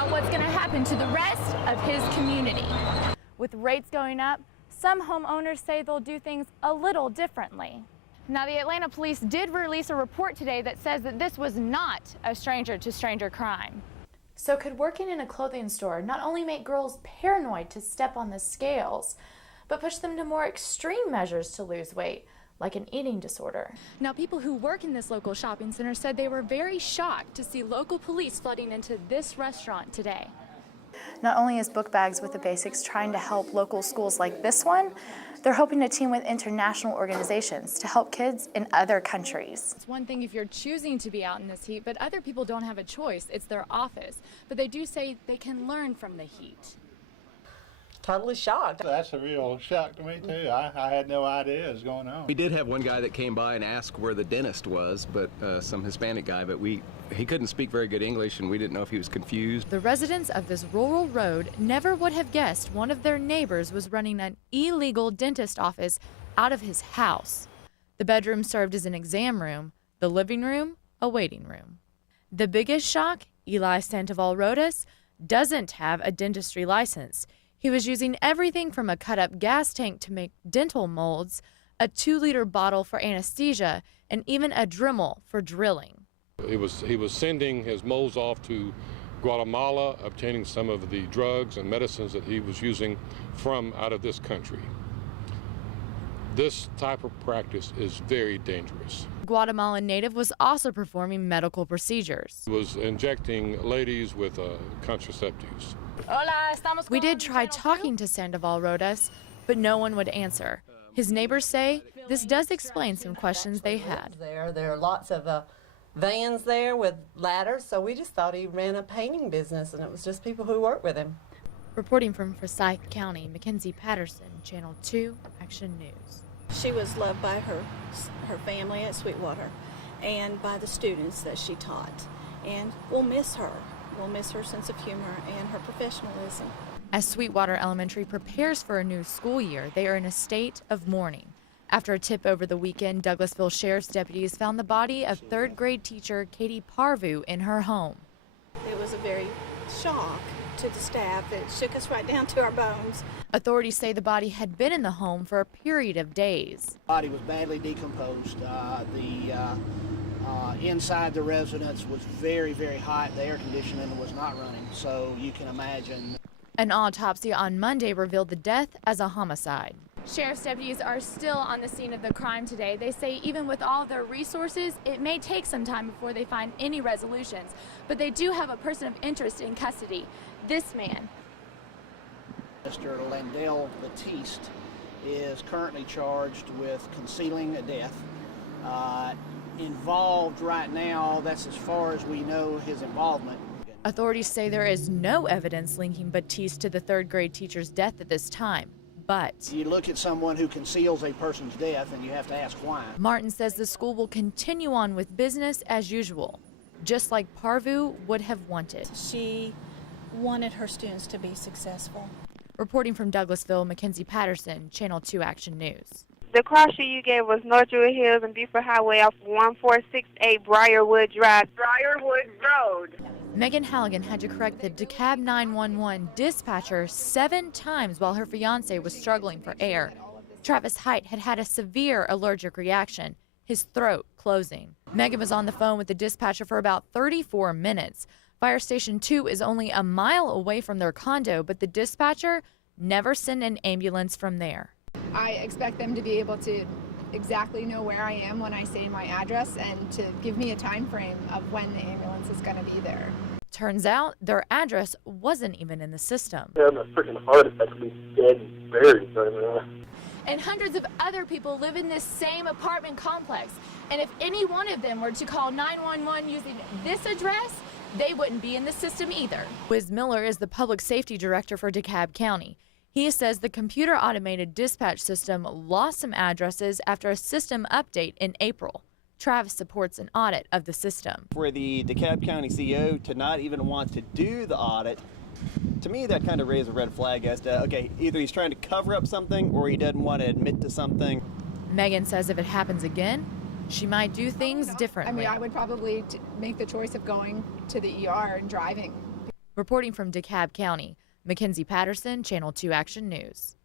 about what's going to happen to the rest of his community. With rates going up, some homeowners say they'll do things a little differently. Now, the Atlanta police did release a report today that says that this was not a stranger-to-stranger crime. So could working in a clothing store not only make girls paranoid to step on the scales, but push them to more extreme measures to lose weight, like an eating disorder? Now, people who work in this local shopping center said they were very shocked to see local police flooding into this restaurant today. Not only is Book Bags with the Basics trying to help local schools like this one, they're hoping to team with international organizations to help kids in other countries. It's one thing if you're choosing to be out in this heat, but other people don't have a choice. It's their office. But they do say they can learn from the heat. Totally shocked. That's a real shock to me, too. I had no idea it was going on. We did have one guy that came by and asked where the dentist was, but some Hispanic guy, but he couldn't speak very good English, and we didn't know if he was confused. The residents of this rural road never would have guessed one of their neighbors was running an illegal dentist office out of his house. The bedroom served as an exam room, the living room, a waiting room. The biggest shock, Eli Sandoval Rodas doesn't have a dentistry license. He was using everything from a cut-up gas tank to make dental molds, a 2-liter bottle for anesthesia, and even a Dremel for drilling. He was sending his molds off to Guatemala, obtaining some of the drugs and medicines that he was using from out of this country. This type of practice is very dangerous. Guatemalan native was also performing medical procedures. He was injecting ladies with contraceptives. We did try talking to Sandoval Rodas, but no one would answer. His neighbors say this does explain some questions they had. There are lots of vans there with ladders, so we just thought he ran a painting business, and it was just people who worked with him. Reporting from Forsyth County, Mackenzie Patterson, Channel 2 Action News. She was loved by her family at Sweetwater and by the students that she taught, and we'll miss her. We'll miss her sense of humor and her professionalism. As Sweetwater Elementary prepares for a new school year, they are in a state of mourning. After a tip over the weekend, Douglasville Sheriff's deputies found the body of 3rd grade teacher Katie Parvu in her home. It was a very shock to the staff. It shook us right down to our bones. Authorities say the body had been in the home for a period of days. The body was badly decomposed. Inside the residence was very, very hot. The air conditioning was not running, so you can imagine. An autopsy on Monday revealed the death as a homicide. Sheriff's deputies are still on the scene of the crime today. They say even with all their resources, it may take some time before they find any resolutions. But they do have a person of interest in custody, this man. Mr. Landell Batiste is currently charged with concealing a death. Involved right now, that's as far as we know his involvement. Authorities say there is no evidence linking Batiste to the 3rd grade teacher's death at this time, but you look at someone who conceals a person's death and you have to ask why. Martin says the school will continue on with business as usual, just like Parvu would have wanted. She wanted her students to be successful. Reporting from Douglasville, Mackenzie Patterson, Channel 2 Action News. The cross street you gave was North Druid Hills and Buford Highway off 1468 Briarwood Drive. Briarwood Road. Megan Halligan had to correct the DeKalb 911 dispatcher 7 times while her fiance was struggling for air. Travis Height had had a severe allergic reaction, his throat closing. Megan was on the phone with the dispatcher for about 34 minutes. Fire Station 2 is only a mile away from their condo, but the dispatcher never sent an ambulance from there. I expect them to be able to exactly know where I am when I say my address and to give me a time frame of when the ambulance is going to be there. Turns out their address wasn't even in the system. I'm a freaking heart attack, be dead and buried right now. And hundreds of other people live in this same apartment complex. And if any one of them were to call 911 using this address, they wouldn't be in the system either. Wiz Miller is the public safety director for DeKalb County. He says the computer automated dispatch system lost some addresses after a system update in April. Travis supports an audit of the system. For the DeKalb County CEO to not even want to do the audit, to me that kind of raised a red flag as to, okay, either he's trying to cover up something or he doesn't want to admit to something. Megan says if it happens again, she might do things differently. I mean, I would probably make the choice of going to the ER and driving. Reporting from DeKalb County, Mackenzie Patterson, Channel 2 Action News.